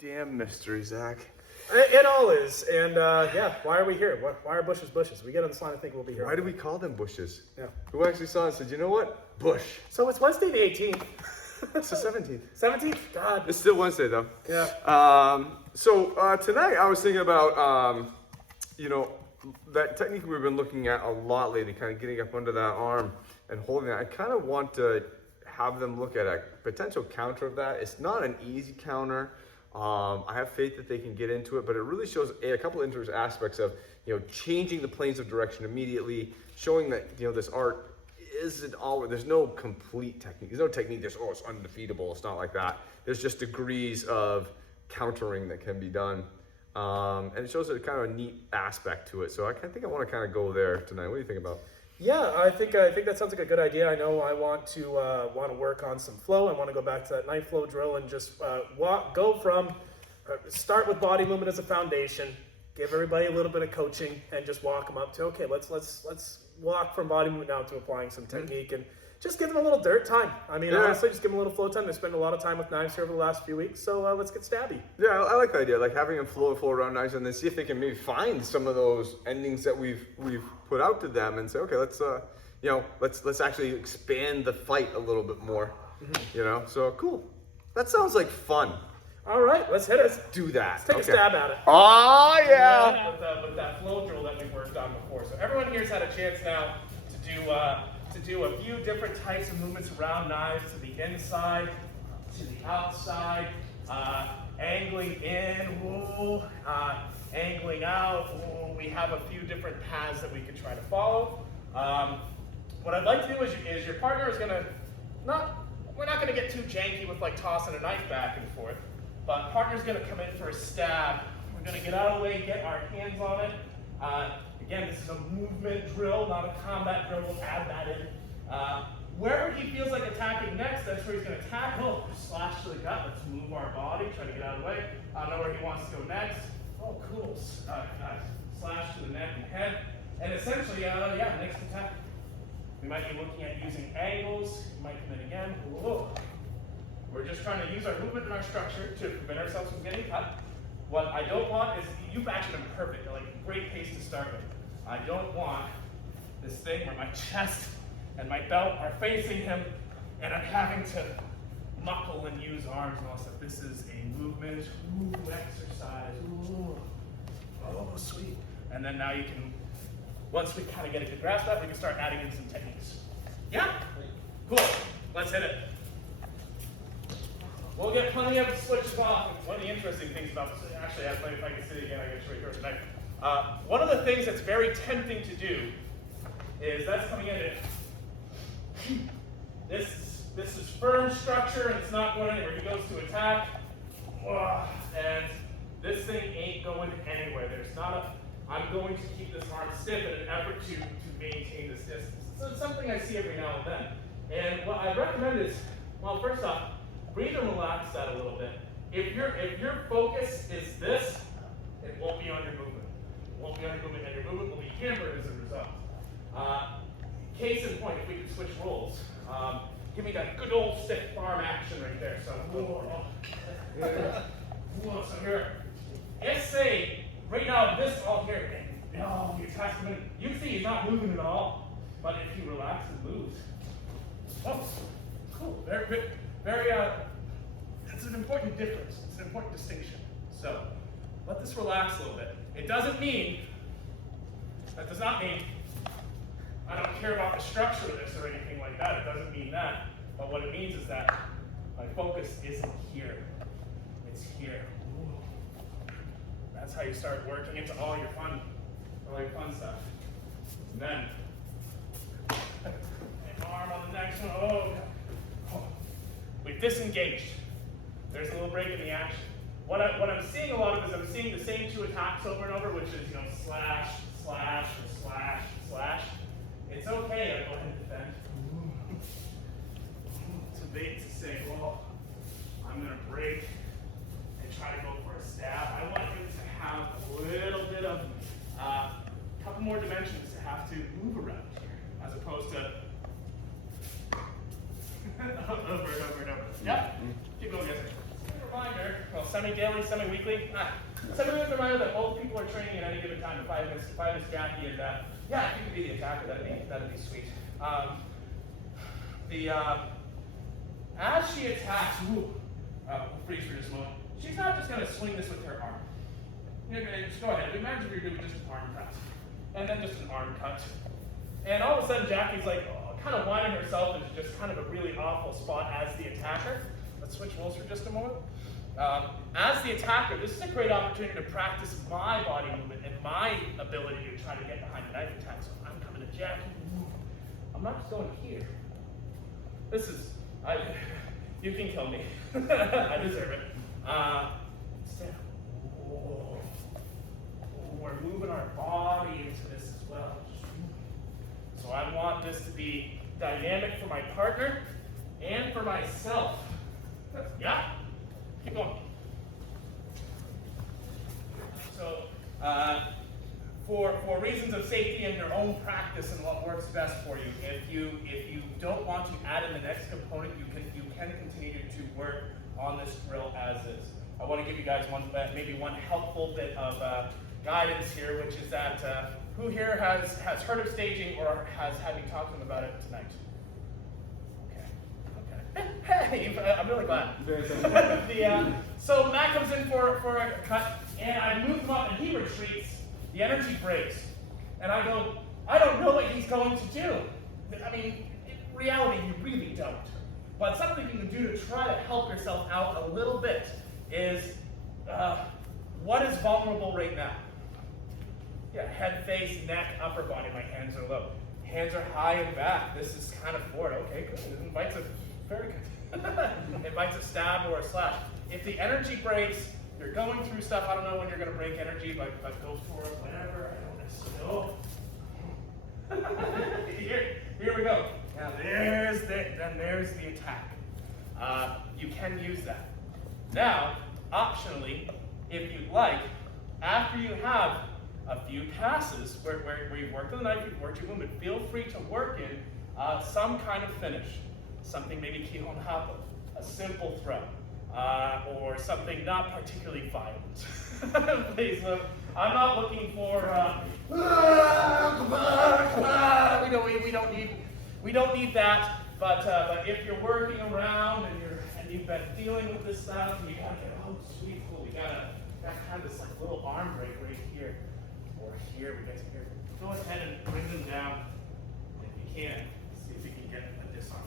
damn mystery, Zach. It all is, and yeah, why are we here? Why are bushes bushes? We get on this line, I think we'll be here. Why do we call them bushes? Yeah. Who actually saw it and said, you know what? Bush. So it's Wednesday the 18th. It's the 17th. 17th? God. It's still Wednesday, though. Yeah. So tonight I was thinking about, that technique we've been looking at a lot lately, kind of getting up under that arm and holding that. I kind of want to have them look at a potential counter of that. It's not an easy counter. I have faith that they can get into it, but it really shows a couple of interesting aspects of, changing the planes of direction immediately, showing that, this art isn't all, there's no complete technique. There's no technique that's, it's undefeatable. It's not like that. There's just degrees of countering that can be done. And it shows a kind of a neat aspect to it. So I think I want to kind of go there tonight. What do you think about? Yeah, I think that sounds like a good idea. I know I want to work on some flow. I want to go back to that knife flow drill and just start with body movement as a foundation. Give everybody a little bit of coaching and just walk them up to, okay, let's walk from body movement now to applying some technique and just give them a little dirt time. I mean, honestly, just give them a little flow time. They spend a lot of time with knives here over the last few weeks, so let's get stabby. Yeah, I like the idea, like having them flow around knives and then see if they can maybe find some of those endings that we've put out to them and say, okay, let's actually expand the fight a little bit more. So cool. That sounds like fun. All right, let's hit it. Let's do that. Let's take a stab at it. Oh, yeah. With that flow drill that we've worked on before. So everyone here's had a chance now to do a few different types of movements around knives, to the inside, to the outside, angling in, angling out. We have a few different paths that we could try to follow. What I'd like to do is your partner is gonna we're not gonna get too janky with like tossing a knife back and forth, but partner's gonna come in for a stab. We're gonna get out of the way, get our hands on it. Again, this is a movement drill, not a combat drill. We'll add that in. Wherever he feels like attacking next, that's where he's going to tackle. Slash to the gut. Let's move our body. Try to get out of the way. I know where he wants to go next. Oh, cool. Slash to the neck and head. And essentially, next attack. We might be looking at using angles. We might come in again. Whoa. We're just trying to use our movement and our structure to prevent ourselves from getting cut. What I don't want is, you've actually been perfect, like great pace to start with. I don't want this thing where my chest and my belt are facing him and I'm having to muckle and use arms and all that stuff. This is a movement, exercise, oh, sweet. And then now you can, once we kind of get a good grasp of that, we can start adding in some techniques. Yeah? Cool, let's hit it. We'll get plenty of switches off. One of the interesting things about this, actually, if I can sit again, I can show you here tonight. One of the things that's very tempting to do is that's coming in. This is firm structure and it's not going anywhere. He goes to attack, and this thing ain't going anywhere. There's not a. I'm going to keep this arm stiff in an effort to maintain this distance. So it's something I see every now and then. And what I recommend is, well, first off, breathe and relax that a little bit. If your focus is this, it won't be on your movement. It won't be on your movement, and your movement will be hampered as a result. Case in point, if we could switch roles, give me that good old stiff arm action right there. So, so here, let's say right now this all here, you attach him in. You see he's not moving at all, but if he relaxes and moves, cool, very. It's an important difference. It's an important distinction. So let this relax a little bit. That does not mean I don't care about the structure of this or anything like that. It doesn't mean that. But what it means is that my focus isn't here. It's here. That's how you start working into all your fun stuff. And then an arm on the next one. We've disengaged. There's a little break in the action. What I'm seeing a lot of is I'm seeing the same two attacks over and over, which is slash, slash, slash, slash. It's okay to go ahead and defend. To bait to say, well, I'm gonna break and try to go for a stab. I want you to have a little bit of couple more dimensions to have to move around here, as opposed to over and over and over. Yep. Keep going, guys. Reminder, well, semi-daily, semi-weekly. Semi-weekly reminder that both people are training at any given time. If I miss Jackie, and yeah, if you could be the attacker, that'd be sweet. As she attacks, we'll freeze for just a moment. She's not just going to swing this with her arm. Just go ahead. Imagine if you're doing just an arm cut, and then just an arm cut, and all of a sudden Jackie's like kind of winding herself into just kind of a really awful spot as the attacker. Let's switch roles for just a moment. As the attacker, this is a great opportunity to practice my body movement and my ability to try to get behind a knife attack. So I'm coming to Jackie. I'm not just going here. This is, you can kill me. I deserve it. Instead, we're moving our body into this as well. So I want this to be dynamic for my partner and for myself. Yeah? Keep going. So, for reasons of safety and your own practice and what works best for you, if you don't want to add in the next component, you can continue to work on this drill as is. I want to give you guys maybe one helpful bit of guidance here, which is that who here has heard of staging or has had me talk to them about it tonight? Okay. Hey, I'm really glad. So Matt comes in for a cut, and I move him up, and he retreats. The energy breaks, and I go, I don't know what he's going to do. I mean, in reality, you really don't. But something you can do to try to help yourself out a little bit is, what is vulnerable right now? Yeah, head, face, neck, upper body. My hands are low. Hands are high and back. This is kind of forward. Okay, good. It invites a very good. Invites a stab or a slash. If the energy breaks, you're going through stuff. I don't know when you're going to break energy, but go for it whenever. I don't know. Here we go. Now there's the attack. You can use that. Now, optionally, if you'd like, after you have a few passes where you've worked on the knife, you've worked your movement, feel free to work in some kind of finish. Something maybe Kihon Hapo, a simple throw, or something not particularly violent. Please, I'm not looking for, we don't need that, but if you're working around and you've been dealing with this stuff, and you gotta get, oh sweet, cool, we got kind of this like little arm break right here, or here, we get to here. Go ahead and bring them down, if you can, see if you can get a disarm.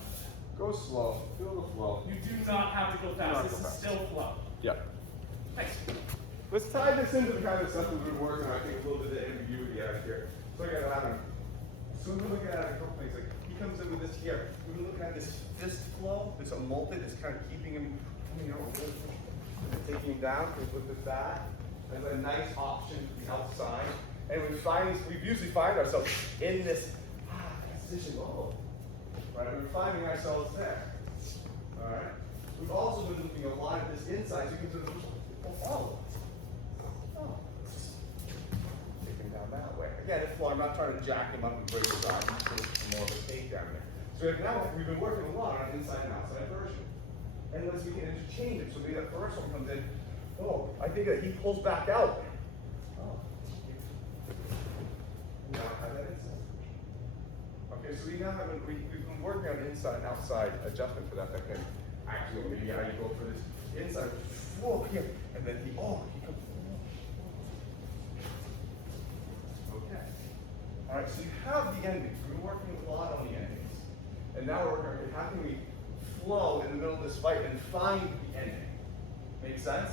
Go slow. Feel the flow. You do not have to go fast. This is still flow. Yeah. Nice. Let's tie this into the kind of stuff we've been working on. I think a little bit of ambiguity out here. So I got Adam. So we're looking at a couple things. Like he comes in with this here. We're looking at this fist flow. It's a multi that's kind of keeping him, taking him down. We put this back. There's a nice option to the outside. And we usually find ourselves in this position. Oh. Right, we're finding ourselves there. All right. We've also been looking a lot at this inside, so you can sort of follow it. Oh, take him down that way. Again, it's flow. I'm not trying to jack him up and break his arm. It's more of a takedown there. So now we've been working a lot on inside and outside version. And let's we can interchange it. So maybe that first one comes in. Oh, I think that he pulls back out. Oh. Now I have that inside. Okay, so we now have we've been working on inside and outside adjustment for that can actually maybe how you go for this inside, whoa, here, and then he comes. Okay. All right, so you have the endings. We've been working a lot on the endings. And now we're working on how can we flow in the middle of this fight and find the ending. Make sense?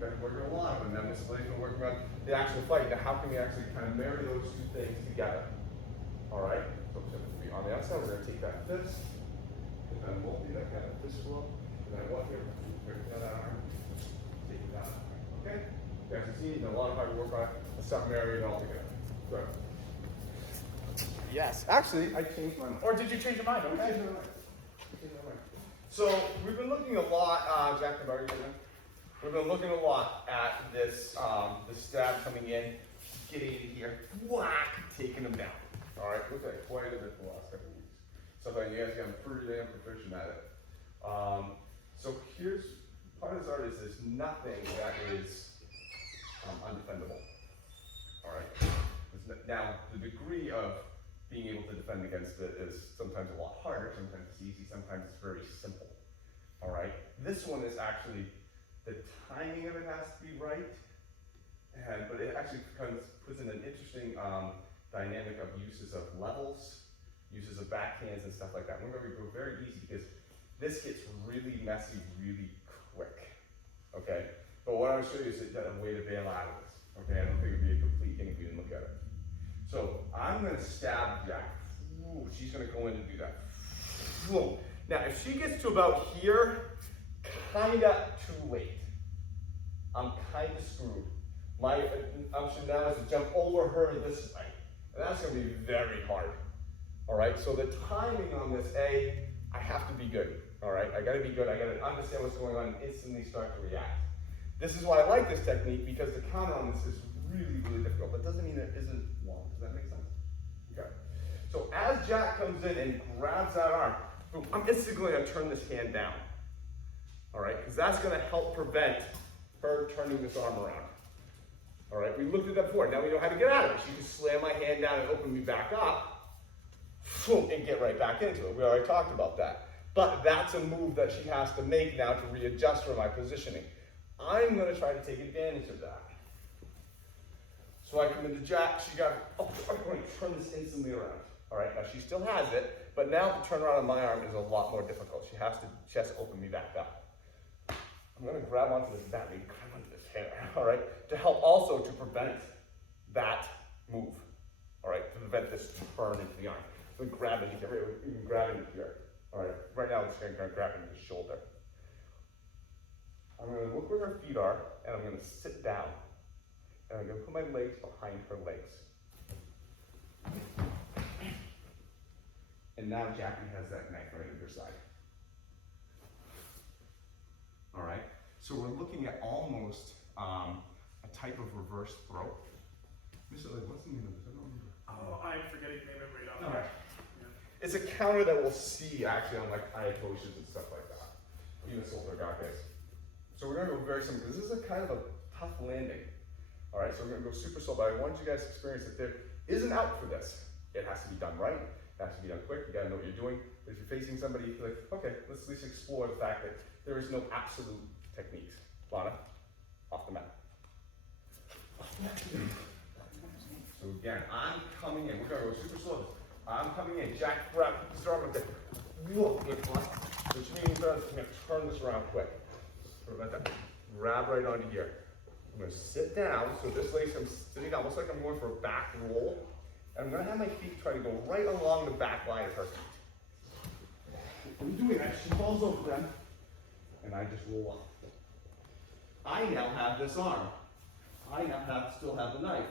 We've been working a lot on them. This place we're working on the actual fight. Now how can we actually kind of marry those two things together? All right? So on the outside, we're going to take that fist, and then multi that kind of fist flow, and then what here? Break that arm, take it down. Okay? You guys can see, a lot of hard work on it. Let's start marrying it all together. Good. Yes. Actually, I changed my mind. Or did you change your mind? Okay. So we've been looking a lot, Jack and Barry, we've been looking a lot at this, the stab coming in, getting in here, whack, taking them down. All right, look at quite a bit the last couple of weeks. So you guys get pretty damn proficient at it. So here's part of this art is there's nothing that is undefendable. All right. Now, the degree of being able to defend against it is sometimes a lot harder, sometimes it's easy, sometimes it's very simple. All right. This one is actually, the timing of it has to be right, but it actually kind of puts in an interesting dynamic of uses of levels, uses of backhands and stuff like that. We're going to go very easy because this gets really messy really quick. Okay. But what I want to show you is a way to bail out of this. Okay, I don't think it would be a complete thing if you didn't look at it. So I'm going to stab Jack. Ooh, she's going to go in and do that. Whoa. Now, if she gets to about here, kind of too late. I'm kind of screwed. My option now is to jump over her this way. And that's going to be very hard. All right, so the timing on this, I have to be good. All right, I got to be good. I got to understand what's going on and instantly start to react. This is why I like this technique, because the counter on this is really, really difficult. But doesn't mean it isn't long. Does that make sense? Okay. So as Jack comes in and grabs that arm, boom, I'm instantly going to turn this hand down. All right, because that's going to help prevent her turning this arm around. All right, we looked at that before. Now we know how to get out of it. She can slam my hand down and open me back up, boom, and get right back into it. We already talked about that. But that's a move that she has to make now to readjust for my positioning. I'm going to try to take advantage of that. So I come into Jack, she got, I'm going to turn this instantly around. All right, now she still has it, but now to turn around on my arm is a lot more difficult. She has to open me back up. I'm going to grab onto this bat, maybe grab onto this hair, all right, to help also to prevent that move, all right, to prevent this turn into the arm. So grab it, you can grab it here. All right, right now I'm just going to grab it into the shoulder. I'm going to look where her feet are, and I'm going to sit down. And I'm going to put my legs behind her legs. And now Jackie has that knife right at her side. All right, so we're looking at almost a type of reverse throw. What's the name of this? I don't remember. Oh, I'm forgetting the name of it right off. All right. It's a counter that we'll see actually on like Ayatoshis and stuff like that. Even Soltergakes. So we're going to go very simple, because this is a kind of a tough landing. All right, so we're going to go super slow, but I want you guys to experience that there is an out for this. It has to be done right. It has to be done quick. You got to know what you're doing. But if you're facing somebody, you're like, okay, let's at least explore the fact that there is no absolute techniques. Lana, off the mat. So again, I'm coming in. We're going to go super slow. I'm coming in. Jack, grab, start with it. Whoa, which means that I'm going to turn this around quick. Prevent that. Grab right onto here. I'm going to sit down. So this way, I'm sitting down, almost like I'm going for a back roll. And I'm going to have my feet try to go right along the back line of her feet. I'm doing that. She falls over them, and I just roll off. I now have this arm. I now still have the knife.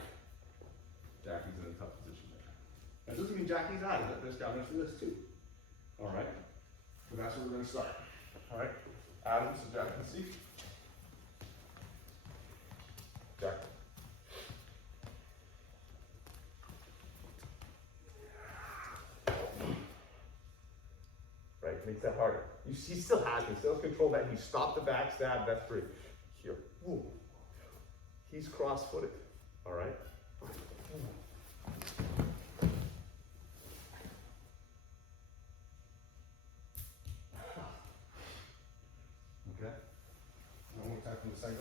Jackie's in a tough position there. That doesn't mean Jackie's out of it. There's damage to this too. All right. So that's where we're going to start. All right. Adam, so Jack can see. Jack. Right, makes that harder. He still has me, still has control that. He stopped the backstab, that's free. Here, woo. He's cross-footed, all right? Okay. One more time from the side.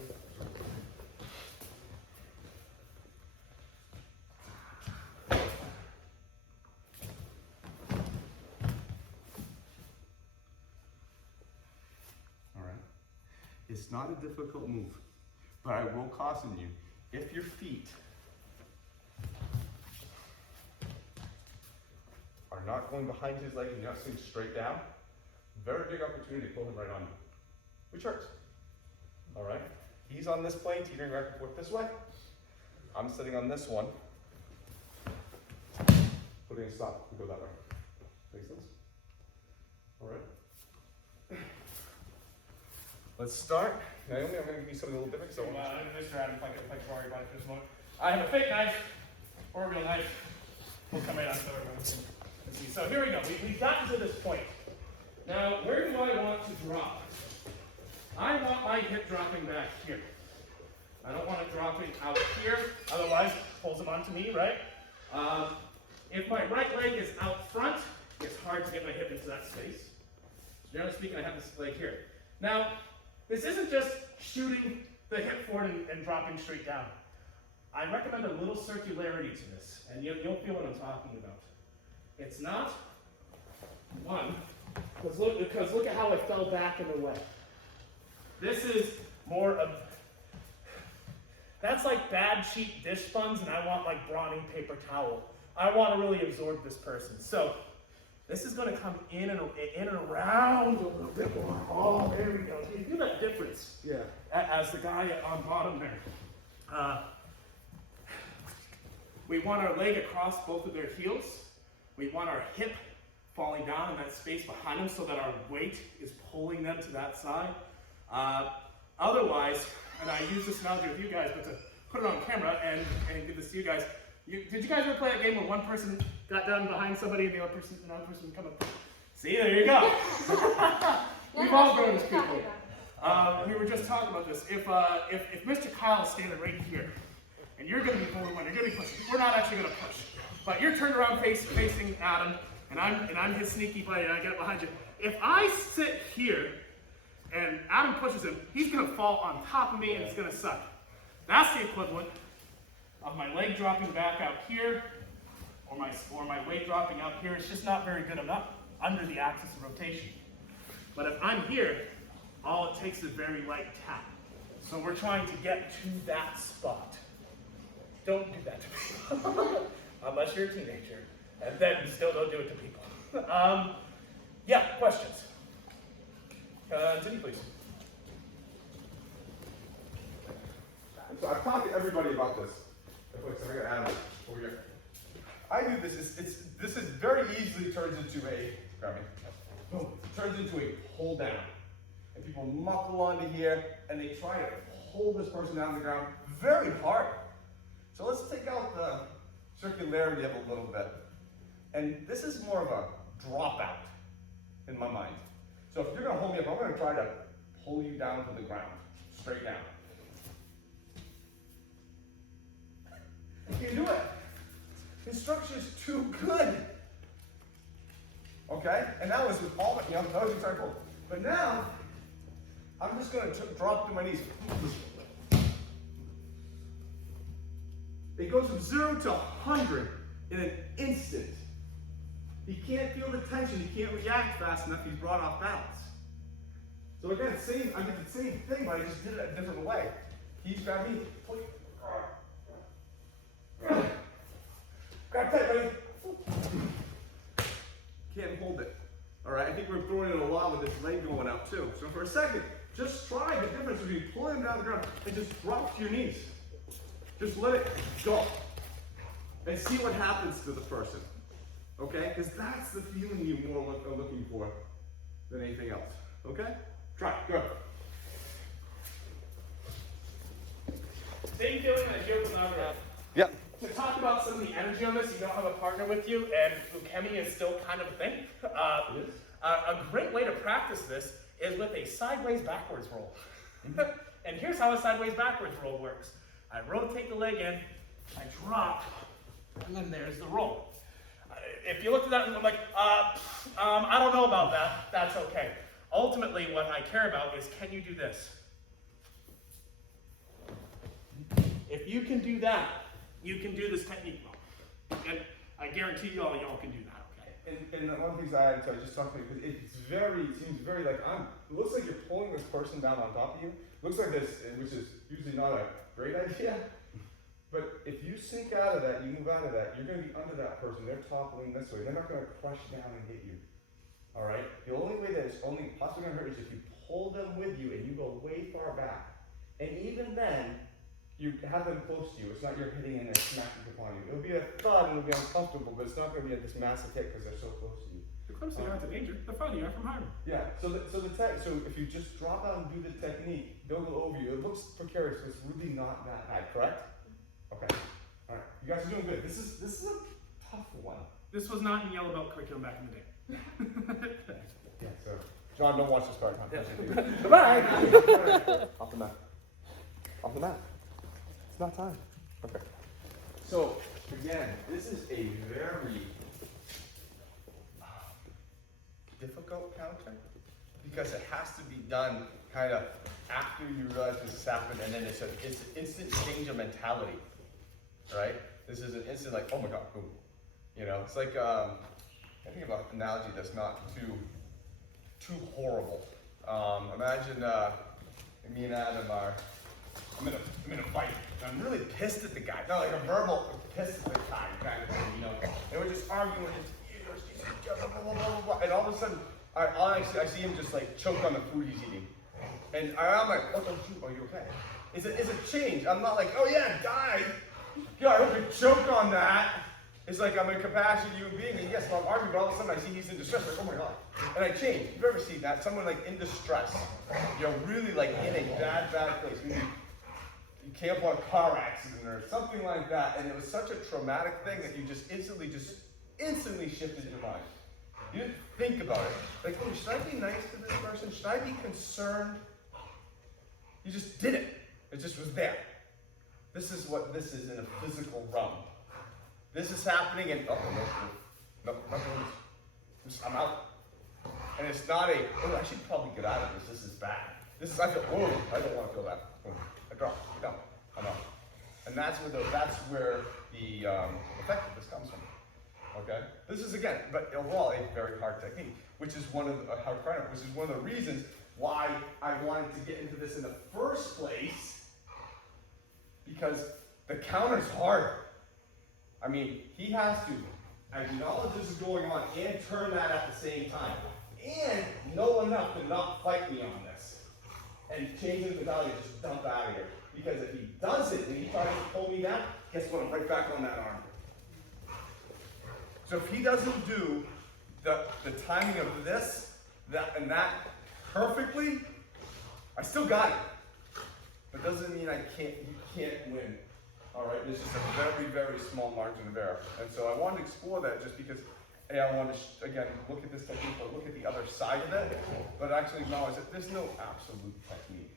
It's not a difficult move, but I will caution you, if your feet are not going behind his leg and you're not sitting straight down, very big opportunity to pull him right on you, which hurts. All right? He's on this plane, teetering back and forth this way. I'm sitting on this one, putting a stop. We go that way. Make sense? All right? Let's start. Naomi, I'm going to give you something a little different. So, Mr. Adam, if I could worry about it for this moment. I have a fake knife or a real knife. We'll come right on so everyone can see. So here we go. We've gotten to this point. Now, where do I want to drop? I want my hip dropping back here. I don't want it dropping out here, otherwise it pulls them onto me, right? If my right leg is out front, it's hard to get my hip into that space. So generally speaking, I have this leg here. Now, this isn't just shooting the hip forward and dropping straight down. I recommend a little circularity to this, and you'll feel what I'm talking about. It's not one, because look at how I fell back in the way. This is more of, that's like bad cheap dish sponge, and I want like brawny paper towel. I want to really absorb this person. So this is going to come in and around a little bit more. Oh, there we go. You feel that difference? Yeah. As the guy on bottom there. We want our leg across both of their heels. We want our hip falling down in that space behind them so that our weight is pulling them to that side. Otherwise, and I use this analogy with you guys, but to put it on camera and give this to you guys, did you guys ever play a game where one person got down behind somebody and the other person would come up? See, there you go. We've all grown as people. We were just talking about this. If Mr. Kyle is standing right here, and you're going to be pulling one, you're going to be pushing. We're not actually going to push, but you're turned around facing Adam, and I'm his sneaky buddy, and I get behind you. If I sit here and Adam pushes him, he's going to fall on top of me, and it's going to suck. That's the equivalent of my leg dropping back out here, or my weight dropping out here. It's just not very good. I'm not under the axis of rotation. But if I'm here, all it takes is a very light tap. So we're trying to get to that spot. Don't do that to people, unless you're a teenager, and then still don't do it to people. Yeah, questions? Timmy, please. So I've talked to everybody about this. Wait, so I got Adam over here. I do this. This is very easily turns into a grab me. Boom. Turns into a pull down, and people muckle onto here, and they try to pull this person down to the ground very hard. So let's take out the circularity of it a little bit, and this is more of a dropout in my mind. So if you're going to hold me up, I'm going to try to pull you down to the ground, straight down. You can do it. Instruction's too good. Okay? And that was with all my, that was example. But now, I'm just going to drop to my knees. It goes from 0 to 100 in an instant. He can't feel the tension. He can't react fast enough. He's brought off balance. So again, I did the same thing, but I just did it a different way. He's grabbed me. Grab tight, buddy. Can't hold it. All right, I think we're throwing in a lot with this leg going out too. So for a second, just try the difference between pulling him down the ground and just drop to your knees. Just let it go. And see what happens to the person. Okay? Because that's the feeling you more are looking for than anything else. Okay? Try. Go. Same feeling that you have. Yep. To talk about some of the energy on this, you don't have a partner with you, and ukemi is still kind of a thing. A great way to practice this is with a sideways backwards roll. And here's how a sideways backwards roll works. I rotate the leg in, I drop, and then there's the roll. If you looked at that and I'm like, I don't know about that, that's okay. Ultimately, what I care about is, can you do this? If you can do that, you can do this technique well. And I guarantee y'all can do that, okay? And one of the things I just talked to you, because it seems very like, it looks like you're pulling this person down on top of you. Looks like this, which is usually not a great idea. But if you sink out of that, you move out of that, you're going to be under that person. They're toppling this way. They're not going to crush down and hit you. All right? The only way that it's only possibly going to hurt is if you pull them with you and you go way far back. And even then, you have them close to you. It's not you're hitting and they're smacking upon you. It'll be a thud and it'll be uncomfortable, but it's not going to be this massive hit because they're so close to you. The closer you are to danger, the farther you are from harm. Yeah. So if you just drop out and do the technique, they'll go over you. It looks precarious, but it's really not that high. Correct? Okay. All right. You guys are doing good. This is a tough one. This was not in yellow belt curriculum back in the day. Yeah. So John, don't watch the sparring contest. Bye-bye. Off the mat. Off the mat. It's not time. Okay. So, again, this is a very difficult counter because it has to be done kind of after you realize this has happened, and then it's an instant change of mentality, right? This is an instant like, oh my god, boom. You know, it's like, I think of an analogy that's not too horrible. Imagine me and Adam are, I'm in a fight. And I'm really pissed at the guy. Not like a verbal pissed at the guy kind of thing, you know. And we're just arguing, and all of a sudden, I see him just like choke on the food he's eating. And I'm like, what don't you, are you okay? It's a change. I'm not like, oh yeah, die. Yeah, I hope you choke on that. It's like I'm a compassionate human being, and yes, I'm arguing, but all of a sudden I see he's in distress, like, oh my god. And I change. You've ever seen that? Someone like in distress, you know, really like in a bad place. Maybe you came up on a car accident or something like that, and it was such a traumatic thing that you just instantly shifted your mind. You didn't think about it. Like, oh, should I be nice to this person? Should I be concerned? You just did it. It just was there. This is what this is in a physical realm. This is happening, and no, I'm out. And it's not a, oh, I should probably get out of this. This is bad. This is, I feel, oh, I don't want to feel that. I drop, down, I'm out. And that's where the effectiveness comes from. Okay? This is again, but overall, a very hard technique, which is one of the reasons why I wanted to get into this in the first place, because the counter's hard. I mean, he has to acknowledge this is going on and turn that at the same time. And know enough to not fight me on this. And change the value, just dump out of here. Because if he does it and he tries to pull me down, guess what? I'm right back on that arm. So if he doesn't do the timing of this, that, and that perfectly, I still got it. But doesn't mean you can't win. All right, this is a very, very small margin of error. And so I wanted to explore that just because, A, I wanted to, again, look at this technique, but look at the other side of it, but actually acknowledge that there's no absolute technique.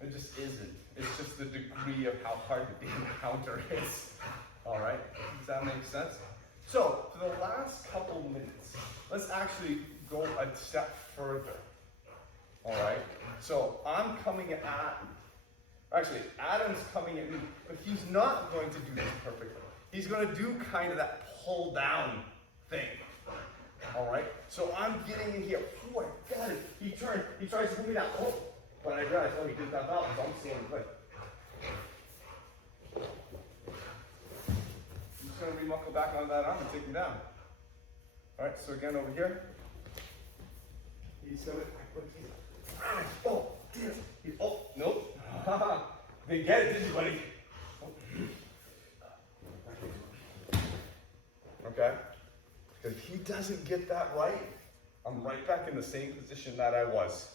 It just isn't. It's just the degree of how hard the encounter is. All right, does that make sense? So, for the last couple minutes, let's actually go a step further. All right, so I'm coming at, actually, Adam's coming at me, but he's not going to do this perfectly. He's going to do kind of that pull down thing. All right, so I'm getting in here. Oh, I got it. He turned. He tries to pull me down. Oh, but I realized, oh, he did that balance. I'm staying good. I'm just going to remuckle back onto that arm and take him down. All right, so again over here. He's going to. Oh, damn. Oh, nope. Didn't get it, did you, buddy? Okay? If he doesn't get that right, I'm right back in the same position that I was.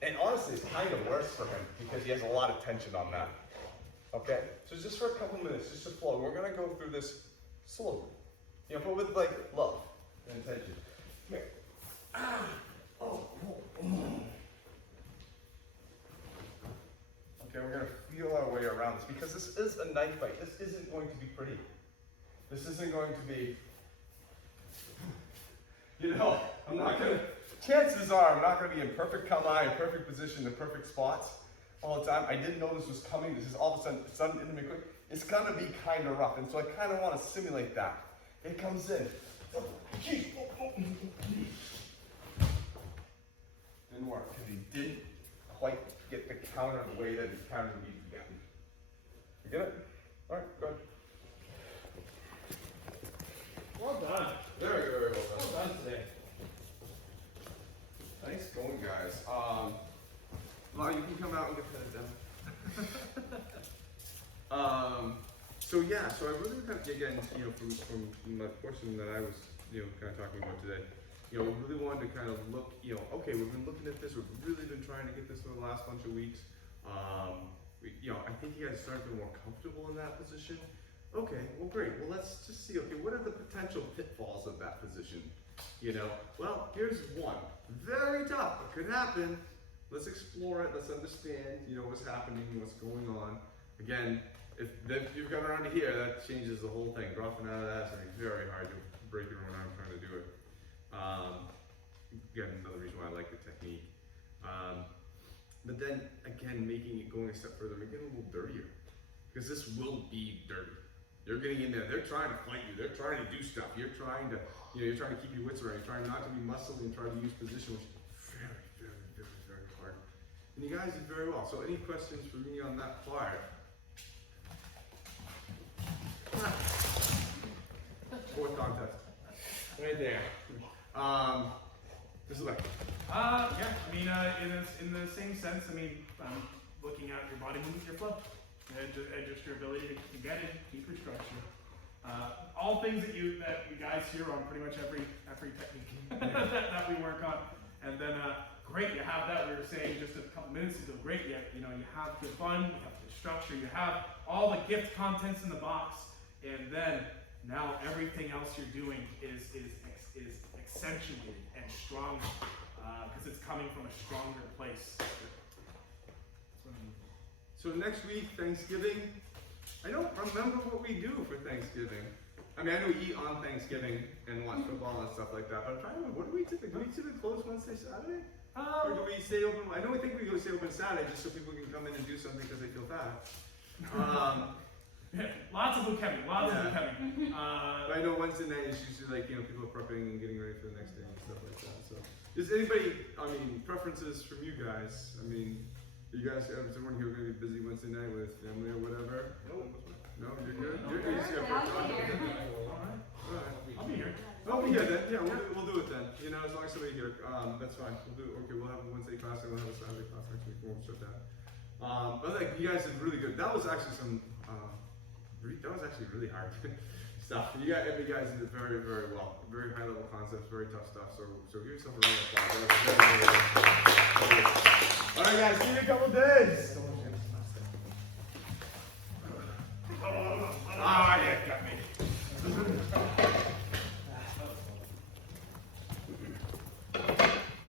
And honestly, it's kind of worse for him because he has a lot of tension on that. Okay? So just for a couple minutes, just to flow. We're going to go through this slowly. You know, but with like love and intention. Here. Ah. Oh. Okay, we're going to feel our way around this because this is a knife fight. This isn't going to be pretty. This isn't going to be, you know, I'm not going to, chances are I'm not going to be in perfect kamae, in perfect position, in perfect spots all the time. I didn't know this was coming. This is all of a sudden into me quick. It's going to be kind of rough, and so I kind of want to simulate that. It comes in. Didn't work because he didn't quite get the counter the way that the counter needs to get. You get it? All right, go ahead. Well done. Very, very well done. Well done today. Nice going, guys. Well, you can come out and get that done. So yeah, so I really kind of, again, you know, from my portion that I was, you know, kind of talking about today, you know, we really wanted to kind of look, you know, okay, we've been looking at this, we've really been trying to get this for the last bunch of weeks. You know, I think you guys started to feel more comfortable in that position. Okay, well great, well let's just see, okay, what are the potential pitfalls of that position? You know, well, here's one. Very tough. It could happen. Let's explore it. Let's understand, you know, what's happening, what's going on. Again, if you've got around to here, that changes the whole thing. Dropping out of that is going to be very hard to break your own arm trying to do it. Again, another reason why I like the technique. But then, again, making it going a step further, making it a little dirtier. Because this will be dirty. You're getting in there, they're trying to fight you, they're trying to do stuff, you're trying to, you know, you're trying to keep your wits around, you're trying not to be muscly and try to use position, which is very, very, very, very hard. And you guys did very well. So any questions for me on that part? Fourth contest. Right there. This is like, Yeah, I mean, in the same sense, I mean, looking at your body movement, your flow, and just your ability to get in, keep your structure. All things that you guys hear on pretty much every technique that we work on. And then, great, you have that. We were saying just a couple minutes ago, great, you have the fun, you have the structure, you have all the gift contents in the box, and then now everything else you're doing is accentuated and stronger because it's coming from a stronger place. so next week, Thanksgiving. I don't remember what we do for Thanksgiving. I mean, I know we eat on Thanksgiving and watch football and stuff like that, but I'm trying to remember, what do we typically close Wednesday, Saturday? Or do we stay open? I know we think we go stay open Saturday just so people can come in and do something because they feel bad. Lots of bookending, lots of Yeah. bookending. But I know Wednesday night is usually like, you know, people are prepping and getting ready for the next day and stuff like that. So, does anybody, I mean, preferences from you guys? I mean, you guys, is everyone here going to be busy Wednesday night with family or whatever? No, you're good? You're just here for a All right, Alright. I'll be here. I'll be here then. Yeah, we'll do it then. You know, as long as somebody here, that's fine. We'll do it. Okay, we'll have a Wednesday class and we'll have a Saturday class next week. We'll shut that. But like, you guys did really good. That was actually that was actually really hard stuff. You guys did it very, very well. Very high level concepts, very tough stuff. So give yourself a round of applause.